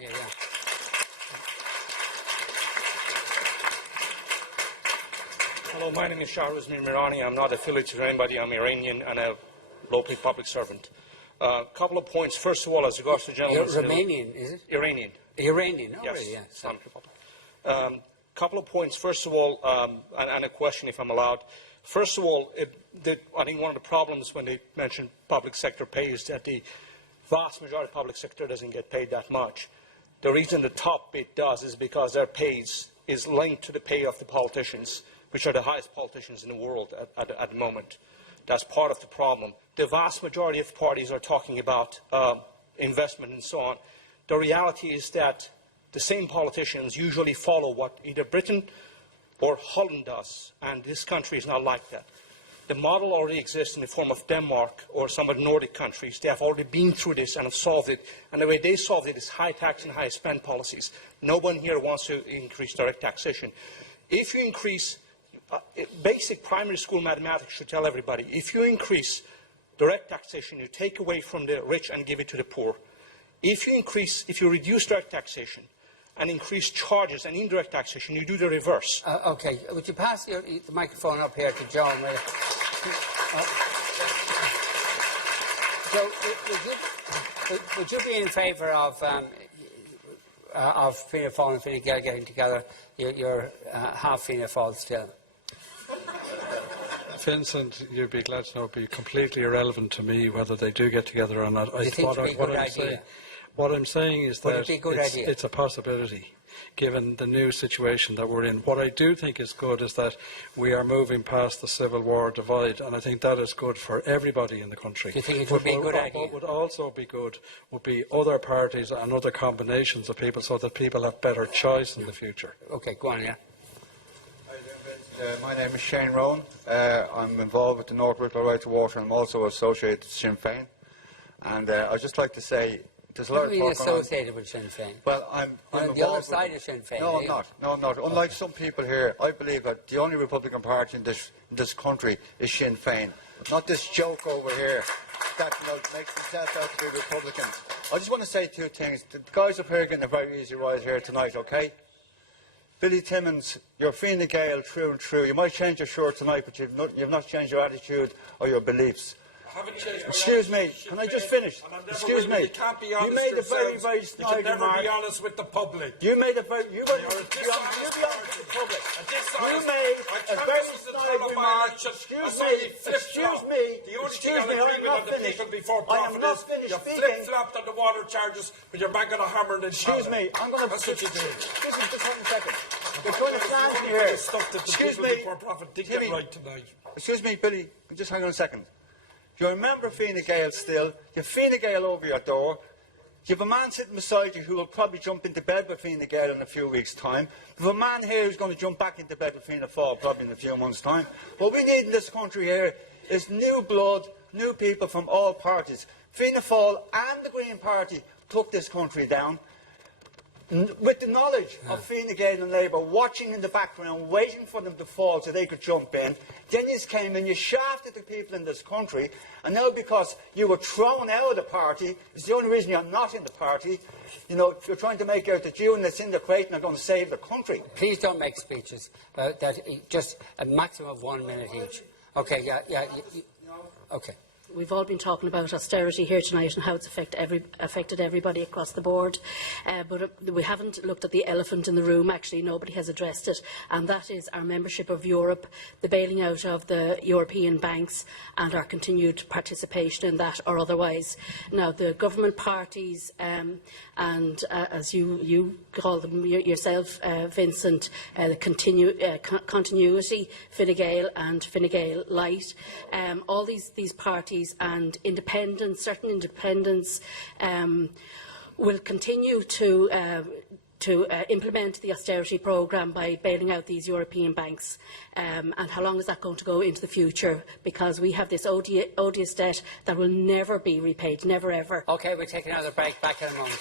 here, yeah. Hello, my name is Shahruz Mirani. I'm not affiliated to anybody. I'm Iranian and a local public servant. A couple of points. First of all, as regards to gentlemen's... Romanian, is it? Iranian. Iranian, yes, really, yeah. Islamic Republic. Couple of points. First of all, and a question, if I'm allowed. First of all, I think one of the problems when they mention public sector pay is that the vast majority of public sector doesn't get paid that much. The reason the top bit does is because their pay is linked to the pay of the politicians, which are the highest politicians in the world at the moment. That's part of the problem. The vast majority of parties are talking about investment and so on. The reality is that the same politicians usually follow what either Britain or Holland does, and this country is not like that. The model already exists in the form of Denmark or some of the Nordic countries. They have already been through this and have solved it, and the way they solved it is high tax and high spend policies. No one here wants to increase direct taxation. If you increase, basic primary school mathematics should tell everybody, if you increase direct taxation, you take away from the rich and give it to the poor. If you reduce direct taxation and increase charges and indirect taxation, you do the reverse. Okay, would you pass the microphone up here to John? So, would you be in favour of Fianna Fáil and Fine Gael getting together? You're half Fianna Fáil still. Vincent, you'd be glad to know, it would be completely irrelevant to me whether they do get together or not. Do you think it would be a good idea? What I'm saying is that it's a possibility, given the new situation that we're in. What I do think is good is that we are moving past the Civil War divide, and I think that is good for everybody in the country. Do you think it would be a good idea? What would also be good would be other parties and other combinations of people, so that people have better choice in the future. Okay, go on, yeah. My name is Shane Rowan. I'm involved with the North Wicklow Right to Water, and I'm also associated with Sinn Féin. And I'd just like to say, there's a lot of talk associated with Sinn Féin? Well, I'm on the other side of Sinn Féin. No, I'm not. No, I'm not. Unlike some people here, I believe that the only Republican party in this country is Sinn Féin. Not this joke over here that makes themselves out to be Republicans. I just want to say two things. The guys up here are getting a very easy ride here tonight, okay? Billy Timmins, you're Fine Gael through and through. You might change your shirt tonight, but you've not changed your attitude or your beliefs. Excuse me, can I just finish? Excuse me. You made a very, very snide remark. You can never be honest with the public. You made a very... You be honest with the public. You made a very snide remark. Excuse me, I'm not finished. I am not finished speaking. You flip-flopped on the water charges, but you're back on a hammer and then... Excuse me, I'm going to... That's what you do. Excuse me, just 1 second. You're going to stand here. Excuse me. Excuse me, Billy, just hang on a second. You're a member of Fine Gael still. You've Fine Gael over your door. You've a man sitting beside you who will probably jump into bed with Fine Gael in a few weeks' time. You've a man here who's going to jump back into bed with Fianna Fáil probably in a few months' time. What we need in this country here is new blood, new people from all parties. Fianna Fáil and the Green Party took this country down. With the knowledge of Fine Gael and Labour watching in the background, waiting for them to fall so they could jump in, then you came and you shafted the people in this country, and now because you were thrown out of the party, it's the only reason you're not in the party, you know, you're trying to make out that you and that's in the crate are going to save the country. Please don't make speeches. Just a maximum of 1 minute each. Okay, okay. We've all been talking about austerity here tonight and how it's affected everybody across the board, but we haven't looked at the elephant in the room. Actually, nobody has addressed it, and that is our membership of Europe, the bailing out of the European banks and our continued participation in that or otherwise. Now, the government parties and as you call them yourself, Vincent, the continuity, Fine Gael and Fine Gael Light, all these parties and independents, certain independents, will continue to implement the austerity programme by bailing out these European banks. And how long is that going to go into the future? Because we have this odious debt that will never be repaid, never ever. Okay, we'll take another break. Back in a moment.